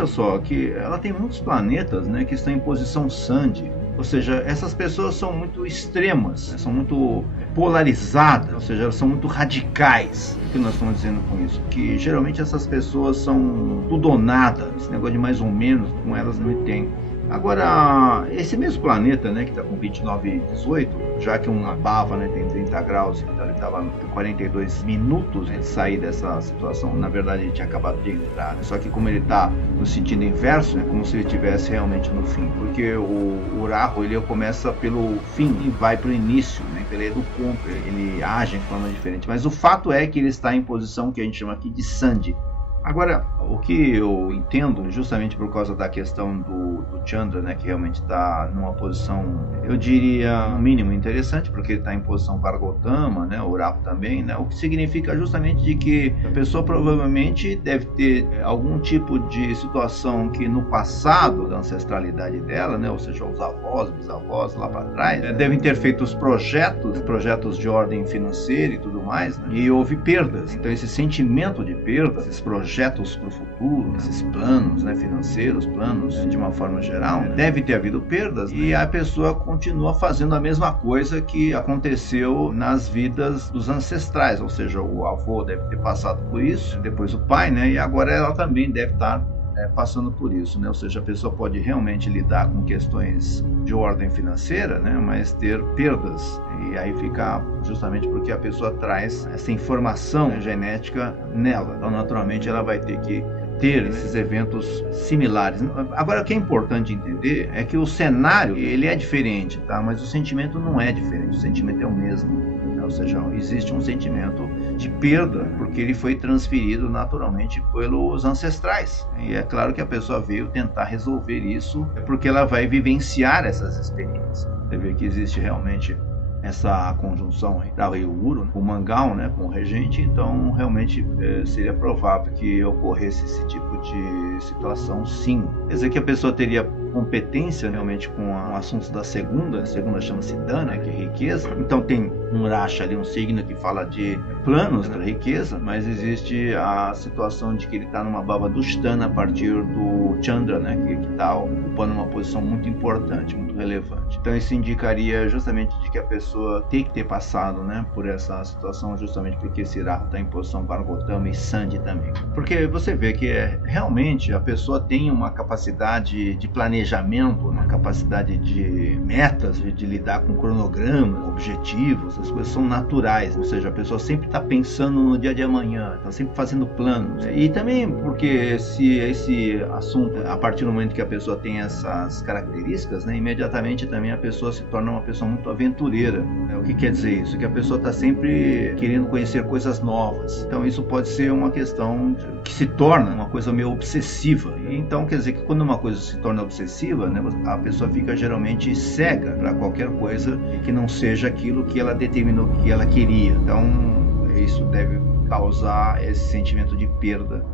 veja só que ela tem muitos planetas, né, que estão em posição Sandy. Ou seja, essas pessoas são muito extremas, né, são muito polarizadas, ou seja, elas são muito radicais. O que nós estamos dizendo com isso? Que geralmente essas pessoas são tudo ou nada, esse negócio de mais ou menos, com elas não tem. Agora, esse mesmo planeta, né, que está com 29,18, já que uma bava, né, tem 30 graus, então ele estava 42 minutos de sair dessa situação. Na verdade, ele tinha acabado de entrar, né? Só que como ele está no sentido inverso, é como se ele estivesse realmente no fim, porque o Rahu, ele começa pelo fim e vai para o início, né? Ele é do ponto, ele age em forma diferente. Mas o fato é que ele está em posição que a gente chama aqui de Sandy. Agora, o que eu entendo, justamente por causa da questão do Chandra, né, que realmente está numa posição, eu diria, no mínimo interessante, porque ele está em posição Vargotama, né, o Rahu também, né, o que significa justamente de que a pessoa provavelmente deve ter algum tipo de situação que no passado, da ancestralidade dela, né, ou seja, os avós, bisavós lá para trás, devem ter feito os projetos de ordem financeira e tudo mais, né, e houve perdas. Então esse sentimento de perda, esses projetos para o futuro, esses planos, né, financeiros, planos de uma forma geral, deve ter havido perdas e a pessoa continua fazendo a mesma coisa que aconteceu nas vidas dos ancestrais, ou seja, o avô deve ter passado por isso, depois o pai, né, e agora ela também deve estar passando por isso, né? Ou seja, a pessoa pode realmente lidar com questões de ordem financeira, né? Mas ter perdas, e aí fica justamente porque a pessoa traz essa informação genética nela, então naturalmente ela vai ter que ter esses eventos similares. Agora, o que é importante entender é que o cenário, ele é diferente, tá? Mas o sentimento não é diferente, o sentimento é o mesmo, né? Ou seja, existe um sentimento de perda, porque ele foi transferido naturalmente pelos ancestrais. E é claro que a pessoa veio tentar resolver isso, porque ela vai vivenciar essas experiências. Você vê que existe realmente essa conjunção entre Rahu e Guru, o Mangal, né, com o regente, então realmente seria provável que ocorresse esse tipo de situação, sim. Quer dizer que a pessoa teria competência realmente com o assunto da segunda, a segunda chama-se Dana, que é riqueza. Então tem um Rashi ali, um signo que fala de planos da riqueza, mas existe a situação de que ele está numa bhava dushtana a partir do Chandra, né, que está ocupando uma posição muito importante, muito relevante. Então isso indicaria justamente de que a pessoa tem que ter passado, né, por essa situação, justamente porque esse Rahu está em posição Vargotama e Sandy também. Porque você vê que realmente a pessoa tem uma capacidade de planejamento, uma capacidade de metas, de lidar com cronogramas, objetivos, as coisas são naturais, ou seja, a pessoa sempre está pensando no dia de amanhã, está sempre fazendo planos. E também porque esse assunto, a partir do momento que a pessoa tem essas características, né, imediatamente também a pessoa se torna uma pessoa muito aventureira. O que quer dizer isso? Que a pessoa está sempre querendo conhecer coisas novas. Então isso pode ser uma questão que se torna uma coisa meio obsessiva. Então quer dizer que quando uma coisa se torna obsessiva, né, a pessoa fica geralmente cega para qualquer coisa que não seja aquilo que ela determinou que ela queria. Então isso deve causar esse sentimento de perda